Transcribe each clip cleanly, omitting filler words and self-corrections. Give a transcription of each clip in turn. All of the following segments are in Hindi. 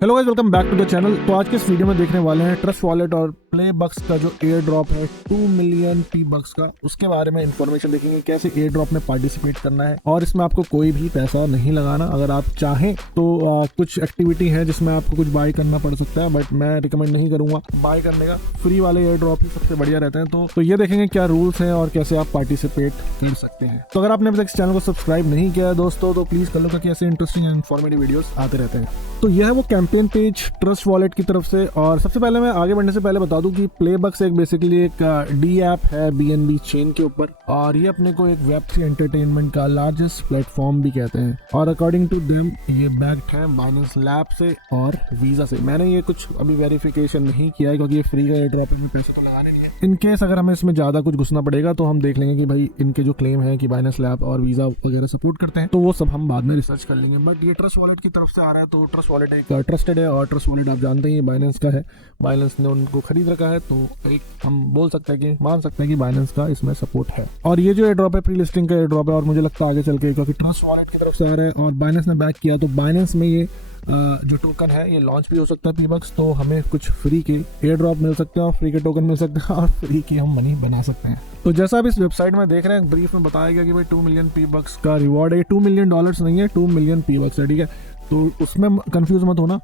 Hello guys, welcome back to the channel. तो आज के इस वीडियो में देखने वाले हैं ट्रस्ट वॉलेट और प्ले बक्स का जो एयर ड्रॉप है 2 मिलियन पी बक्स का, उसके बारे में इन्फॉर्मेशन देखेंगे, कैसे एयर ड्रॉप में पार्टिसिपेट करना है। और इसमें आपको कोई भी पैसा नहीं लगाना। अगर आप चाहें तो कुछ एक्टिविटी है जिसमें आपको कुछ बाय करना पड़ सकता है, बट मैं रिकमेंड नहीं करूंगा बाय करने का। फ्री वाले एयर ड्रॉप ही सबसे बढ़िया रहते हैं। तो ये देखेंगे क्या रूल्स हैं और कैसे आप पार्टिसिपेट कर सकते हैं। तो अगर आपने अभी तक इस चैनल को सब्सक्राइब नहीं किया है दोस्तों, तो प्लीज कर लो, क्योंकि ऐसे इंटरेस्टिंग एंड इन्फॉर्मेटिव वीडियोस आते रहते हैं। तो यह है वो कैंपेन पेज ट्रस्ट वॉलेट की तरफ से। और सबसे पहले मैं आगे बढ़ने से पहले बता दूं कि प्लेबक्स एक बेसिकली एक डी ऐप है बीएनबी चेन के ऊपर, और ये अपने को एक वेब3 एंटरटेनमेंट का लार्जेस्ट प्लेटफॉर्म भी कहते हैं। और अकॉर्डिंग टू देम ये बैक्ड है बाइनेंस लैब से और वीजा से। मैंने ये कुछ अभी वेरिफिकेशन नहीं किया है, क्योंकि ये फ्री का एयर ड्रॉप में पैसे तो लगाने नहीं है। इन केस अगर हमें इसमें ज्यादा कुछ घुसना पड़ेगा तो हम देख लेंगे कि भाई इनके जो क्लेम है कि बाइनेंस लैब और वीजा वगैरह सपोर्ट करते हैं, तो वो सब हम बाद में रिसर्च कर लेंगे। बट ये ट्रस्ट वॉलेट की तरफ से आ रहा है, तो ट्रस्ट वॉलेट एक ट्रस्टेड है। और ट्रस्ट वॉलेट आप जानते हैं बाइनेंस का है, बाइनेंस ने उनको खरीद रखा है, तो एक हम बोल सकते हैं कि मान सकते हैं कि बाइनेंस का इसमें सपोर्ट है। और ये जो एयर ड्रॉप है प्री लिस्टिंग का एयर ड्रॉप है, और मुझे लगता है आगे चल के, क्योंकि ट्रस्ट वॉलेट की तरफ से आ रहा है और बाइनेंस ने बैक किया, तो बाइनेंस में ये जो टोकन है ये लॉन्च भी हो सकता है पीबक्स। तो हमें कुछ फ्री के एयर ड्रॉप मिल सकते हैं और फ्री के टोकन मिल सकते हैं और फ्री की हम मनी बना सकते हैं। तो जैसा आप इस वेबसाइट में देख रहे हैं, ब्रीफ में बताया गया कि भाई 2 मिलियन पीबक्स का रिवॉर्ड है। 2 मिलियन डॉलर्स नहीं है, 2 मिलियन पीबक्स है, ठीक है। तो उसमें कंफ्यूज मत होना,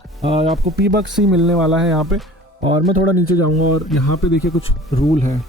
आपको पीबक्स ही मिलने वाला है यहाँ पे। और मैं थोड़ा नीचे जाऊँगा और यहाँ पे देखिए कुछ रूल हैं,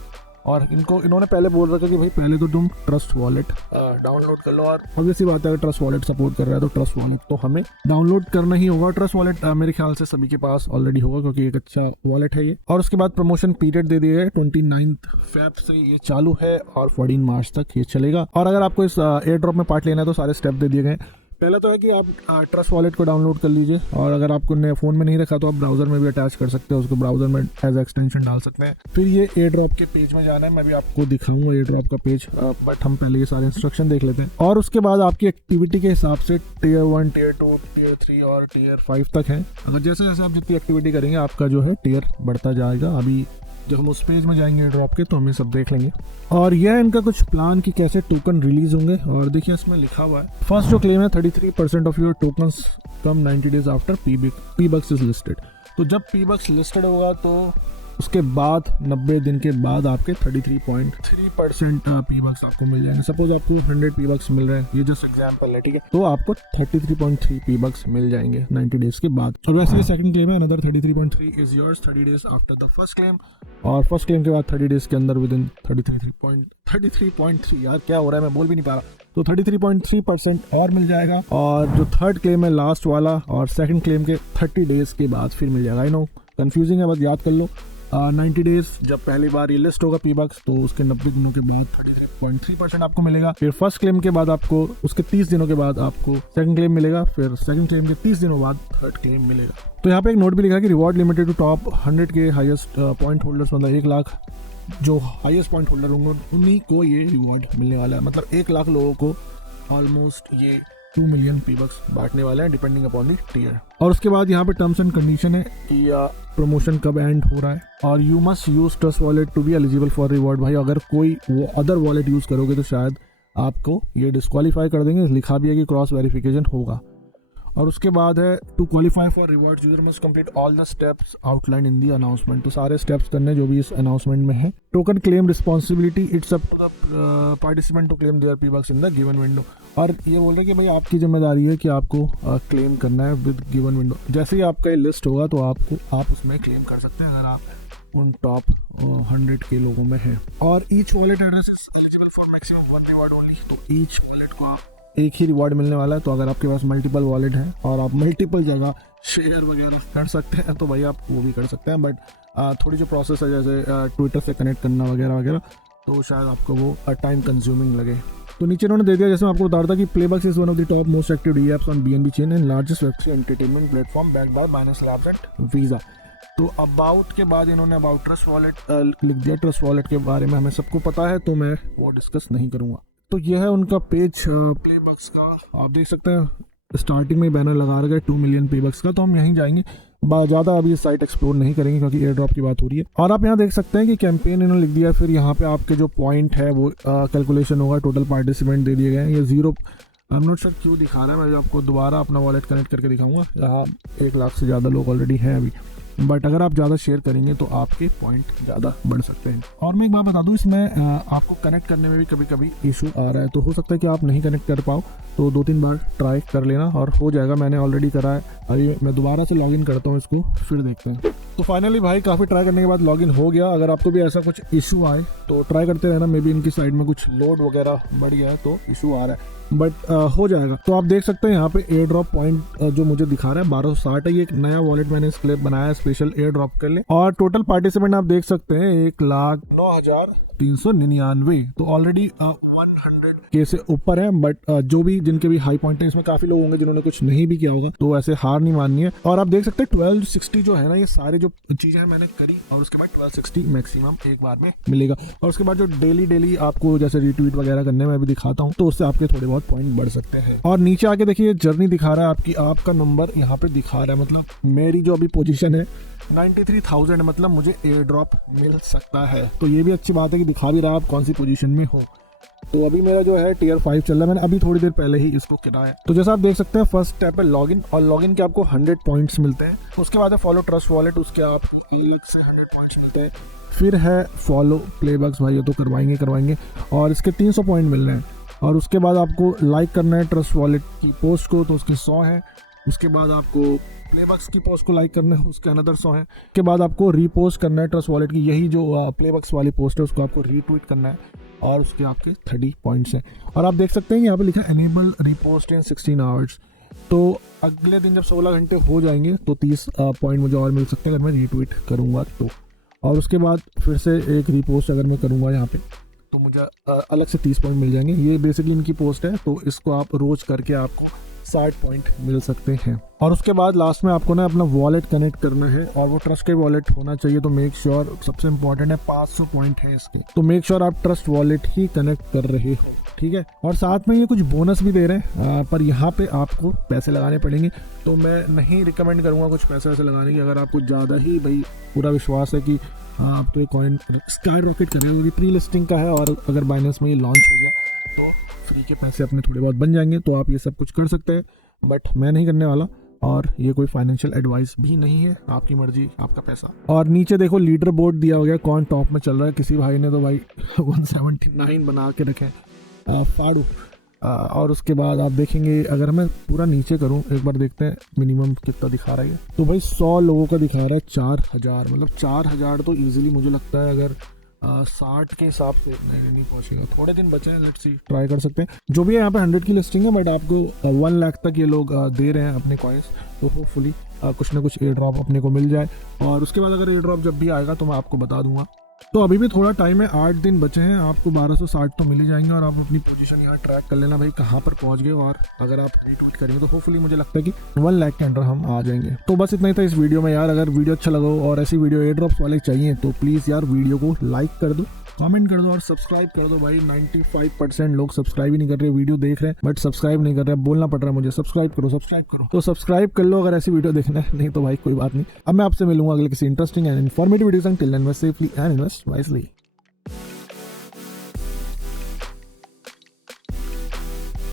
और इन्होंने पहले बोल रखा कि भाई पहले तो तुम ट्रस्ट वॉलेट डाउनलोड कर लो। और ऑब्वियसली बात है, अगर ट्रस्ट वॉलेट सपोर्ट कर रहा है तो ट्रस्ट वॉलेट तो हमें डाउनलोड करना ही होगा। ट्रस्ट वॉलेट मेरे ख्याल से सभी के पास ऑलरेडी होगा, क्योंकि एक अच्छा वॉलेट है ये। और उसके बाद प्रमोशन पीरियड दे दिया है, 29 फेब से ये चालू है और 14 मार्च तक ये चलेगा। और अगर आपको इस एयर ड्रॉप में पार्ट लेना है तो सारे स्टेप दे दिए गए। पहला तो है कि आप ट्रस्ट वॉलेट को डाउनलोड कर लीजिए, और अगर आपको नए फ़ोन में नहीं रखा तो आप ब्राउज़र में भी अटैच कर सकते हैं, उसको ब्राउज़र में एज एक्सटेंशन डाल सकते हैं। फिर ये एयर ड्रॉप के पेज में जाना है, मैं भी आपको दिखाऊंगा एयर ड्रॉप का पेज, बट हम पहले ये सारे इंस्ट्रक्शन देख लेते हैं। और उसके बाद आपकी एक्टिविटी के हिसाब से टियर 1, टियर 2, टियर 3 और टियर 5 तक है। अगर जैसे जैसे आप जितनी एक्टिविटी करेंगे आपका जो है टियर बढ़ता जाएगा। अभी जब हम उस पेज में जाएंगे ड्रॉप के, तो हम ये सब देख लेंगे। और यह इनका कुछ प्लान कि कैसे टोकन रिलीज होंगे। और देखिए इसमें लिखा हुआ है, फर्स्ट जो क्लेम है 33% of your tokens come 90 days after PBUX is listed. तो जब पीबक्स लिस्टेड होगा तो उसके बाद 90 दिन के बाद आपके 33.3% पीबक्स आपको मिल जाएंगे। सपोज आपको 100 पीबक्स मिल रहे हैं, ये जस्ट एग्जांपल है, ठीक है, तो आपको 33.3 पीबक्स मिल जाएंगे 90 डेज के बाद। और वैसे ये सेकंड क्लेम है, another 33.3 is yours 30 days after the first claim. और फर्स्ट क्लेम के बाद 30 डेज के अंदर विद इन 33.3 यार क्या हो रहा है, मैं बोल भी नहीं पा रहा, तो 33.3% और मिल जाएगा। और जो थर्ड क्लेम है लास्ट वाला, और सेकंड क्लेम के 30 डेज के बाद फिर मिल जाएगा। आई नो कंफ्यूजिंग है, बस याद कर लो। 90 डेज जब पहली बार ये लिस्ट होगा पीबक्स, तो उसके 90 दिनों के बाद 33.3% आपको मिलेगा। फिर फर्स्ट क्लेम के बाद आपको उसके 30 दिनों के बाद आपको सेकंड क्लेम मिलेगा। फिर सेकंड क्लेम के 30 दिनों बाद थर्ड क्लेम मिलेगा। तो यहाँ पे एक नोट भी लिखा है कि रिवॉर्ड लिमिटेड टू टॉप 100 के हाईएस्ट पॉइंट होल्डर्स, मतलब 1 लाख जो हाईएस्ट पॉइंट होल्डर होंगे उन्हीं को ये रिवॉर्ड मिलने वाला है। मतलब 1 लाख लोगों को ऑलमोस्ट ये 2 मिलियन पीबक्स बांटने वाले हैं, डिपेंडिंग अपॉन द टियर। और उसके बाद यहाँ पे टर्म्स एंड कंडीशन है कि प्रमोशन कब एंड हो रहा है। और you must use Trust Wallet to be eligible for reward. भाई अगर कोई वो अदर वॉलेट यूज करोगे तो शायद आपको ये डिस्क्वालीफाई कर देंगे। लिखा भी है कि क्रॉस वेरिफिकेशन होगा। और उसके बाद है to qualify for rewards user must complete all the steps outline in the announcement. तो सारे स्टेप्स करने जो भी इस अनाउंसमेंट में है। Token claim responsibility, it's up to the participant to claim their PBUX in the given window. और ये बोल रहे हैं कि भाई आपकी जिम्मेदारी है कि आपको क्लेम करना है विद गिवन विंडो। जैसे ही आपका ये लिस्ट होगा तो आप उसमें क्लेम कर सकते हैं, अगर आप उन टॉप 100 के लोगों में है। और each wallet address is eligible for maximum 1 reward only. तो ईच वॉलेट को आप एक ही रिवॉर्ड मिलने वाला है। तो अगर आपके पास मल्टीपल वॉलेट है और आप मल्टीपल जगह शेयर वगैरह कर सकते हैं तो भाई आप वो भी कर सकते हैं। बट थोड़ी जो प्रोसेस है, जैसे ट्विटर से कनेक्ट करना वगैरह वगैरह, तो शायद आपको वो टाइम कंज्यूमिंग लगे। तो नीचे उन्होंने दे दिया, जैसे मैं आपको बता रहा था कि Playbux is one of the top most active D apps on BNB chain and largest वेब3 entertainment platform backed by Binance Labs and Visa. तो अबाउट के बाद इन्होंने अबाउट ट्रस्ट वॉलेट लिख दिया। ट्रस्ट वॉलेट के बारे में हमें सबको पता है, तो मैं वो डिस्कस नहीं करूँगा। तो यह है उनका पेज प्लेबक्स का, आप देख सकते हैं स्टार्टिंग में बैनर लगा रखा है 2 मिलियन पीबक्स का। तो हम यहीं जाएंगे, ज़्यादा अभी साइट एक्सप्लोर नहीं करेंगे क्योंकि एयर ड्रॉप की बात हो रही है। और आप यहाँ देख सकते हैं कि कैंपेन इन्होंने लिख दिया। फिर यहाँ पे आपके जो पॉइंट है वो कैलकुलेशन होगा, टोटल पार्टिसिपेंट दे दिए गए हैं। ये 0 आई एम नॉट श्योर क्यों दिखा रहा है, मैं आपको दोबारा अपना वॉलेट कनेक्ट करके दिखाऊंगा। यहाँ 1 लाख से ज़्यादा लोग ऑलरेडी हैं अभी, बट अगर आप ज़्यादा शेयर करेंगे तो आपके पॉइंट ज़्यादा बढ़ सकते हैं। और मैं एक बात बता दूं, इसमें आपको कनेक्ट करने में भी कभी कभी इशू आ रहा है, तो हो सकता है कि आप नहीं कनेक्ट कर पाओ, तो 2-3 बार ट्राई कर लेना और हो जाएगा। मैंने ऑलरेडी करा है, अभी मैं दोबारा से लॉगिन करता हूँ इसको, फिर देखते हैं। तो फाइनली भाई काफ़ी ट्राई करने के बाद लॉगिन हो गया। अगर आपको भी ऐसा कुछ इशू आए तो ट्राई करते रहना, मे बी इनकी साइड में कुछ लोड वगैरह बढ़ गया है तो इशू आ रहा है, बट हो जाएगा। तो आप देख सकते हैं यहाँ पे एयर ड्रॉप पॉइंट जो मुझे दिखा रहा है 1260 है। ये एक नया वॉलेट मैंने इसके लिए बनाया है स्पेशल एयर ड्रॉप के लिए। और टोटल पार्टिसिपेंट आप देख सकते हैं 1,09,399, तो ऑलरेडी 100K से ऊपर है। बट जो भी जिनके भी हाई पॉइंट है, इसमें काफी लोग होंगे जिन्होंने कुछ नहीं भी किया होगा, तो ऐसे हार नहीं माननी है। और आप देख सकते हैं 1260 जो है ना, ये सारे जो चीजें मैंने करी, और उसके बाद 1260 मैक्सिमम एक बार में मिलेगा। और उसके बाद जो डेली आपको जैसे रिट्वीट वगैरह करने में भी दिखाता हूँ, तो उससे आपके थोड़े बहुत पॉइंट बढ़ सकते हैं। और नीचे आके देखिए जर्नी दिखा रहा है आपकी, आपका नंबर यहाँ पे दिखा रहा है, मतलब मेरी जो अभी पोजीशन है 93,000, मतलब मुझे एयर ड्रॉप मिल सकता है। तो ये भी अच्छी बात है कि दिखा भी रहा है आप कौन सी पोजीशन में हो। तो अभी मेरा जो है टियर 5 चल रहा है, मैंने अभी थोड़ी देर पहले ही इसको किया है। तो जैसा आप देख सकते हैं फर्स्ट स्टेप है लॉगिन, और लॉगिन के आपको 100 पॉइंट्स मिलते हैं। उसके बाद है फॉलो ट्रस्ट वॉलेट, उसके आप अलग से 100 पॉइंट्स मिलते हैं। फिर है फॉलो प्लेबक्स, भाई ये तो करवाएंगे, और इसके 300 पॉइंट मिल रहे हैं। और उसके बाद आपको लाइक करना है ट्रस्ट वॉलेट की पोस्ट को, तो उसके 100 है। उसके बाद आपको प्लेबक्स की पोस्ट को लाइक करना है, उसके अनदर 100 है। उसके बाद आपको रीपोस्ट करना है ट्रस्ट वॉलेट की, यही जो प्लेबक्स वाली पोस्ट है उसको आपको रीट्वीट करना है, और उसके आपके 30 पॉइंट्स हैं। और आप देख सकते हैं यहाँ पे लिखा है एनेबल रीपोस्ट इन 16 आवर्स। तो अगले दिन जब 16 घंटे हो जाएंगे तो 30 पॉइंट मुझे और मिल सकते हैं अगर मैं रीट्वीट करूँगा तो। और उसके बाद फिर से एक रीपोस्ट अगर मैं करूँगा यहाँ पे, तो मुझे अलग से 30 पॉइंट मिल जाएंगे। ये बेसिकली इनकी पोस्ट है, तो इसको आप रोज करके आपको 60 पॉइंट मिल सकते हैं। और उसके बाद लास्ट में आपको ना अपना वॉलेट कनेक्ट करना है, और वो ट्रस्ट के वॉलेट होना चाहिए। तो मेक श्योर, सबसे इंपॉर्टेंट है 500 पॉइंट है इसके, तो मेक श्योर आप ट्रस्ट वॉलेट ही कनेक्ट कर रहे हो, ठीक है। और साथ में ये कुछ बोनस भी दे रहे हैं, पर यहाँ पे आपको पैसे लगाने पड़ेंगे। तो मैं नहीं रिकमेंड करूँगा कुछ पैसे वैसे लगाने की। अगर आपको ज़्यादा ही भाई पूरा विश्वास है कि आप तो ये कॉइन स्काई रॉकेट करेगा, क्योंकि प्री लिस्टिंग का है, और अगर बाइनेंस में ये लॉन्च हो गया तो फ्री के पैसे अपने थोड़े बहुत बन जाएंगे, तो आप ये सब कुछ कर सकते हैं। बट मैं नहीं करने वाला, और ये कोई फाइनेंशियल एडवाइस भी नहीं है, आपकी मर्जी आपका पैसा। और नीचे देखो लीडर बोर्ड दिया हो गया, कौन टॉप में चल रहा है। किसी भाई ने तो भाई 179 बना के रखे फाड़ू। और उसके बाद आप देखेंगे, अगर मैं पूरा नीचे करूं एक बार देखते हैं मिनिमम कितना दिखा रहा है। तो भाई 100 लोगों का दिखा रहा है 4000, मतलब 4000 तो इजीली मुझे लगता है अगर 60 के हिसाब से नहीं पहुंचेगा। थोड़े दिन बचे हैं, लेट्स सी, ट्राई कर सकते हैं। जो भी है यहाँ पे 100 की लिस्टिंग है, बट आपको 1 लाख तक ये लोग दे रहे हैं अपने कॉइन्स, तो होपफुली कुछ ना कुछ एयर ड्रॉप अपने को मिल जाए। और उसके बाद अगर एयर ड्रॉप जब भी आएगा तो मैं आपको बता दूंगा। तो अभी भी थोड़ा टाइम है, 8 दिन बचे हैं, आपको 1260 तो मिल ही जाएंगे। और आप अपनी पोजीशन यहाँ ट्रैक कर लेना भाई कहाँ पर पहुँच गए, और अगर आप रिट्वीट करेंगे तो होपफुली मुझे लगता है कि 1 लाख के अंडर हम आ जाएंगे। तो बस इतना ही था इस वीडियो में यार। अगर वीडियो अच्छा लगा हो और ऐसी वीडियो एयर ड्रॉप्स वाले चाहिए तो प्लीज़ यार वीडियो को लाइक कर दो, कमेंट कर दो और सब्सक्राइब कर दो भाई। 95% लोग सब्सक्राइब ही नहीं कर रहे, वीडियो देख रहे हैं बट सब्सक्राइब नहीं कर रहे। बोलना पड़ रहा है मुझे, सब्सक्राइब करो। तो सब्सक्राइब कर लो अगर ऐसी वीडियो देखना है, नहीं तो भाई कोई बात नहीं। अब मैं आपसे मिलूंगा अगले किसी इंटरेस्टिंग एंड इन्फॉर्मेटिव वीडियो संग। Till then invest safely and invest wisely.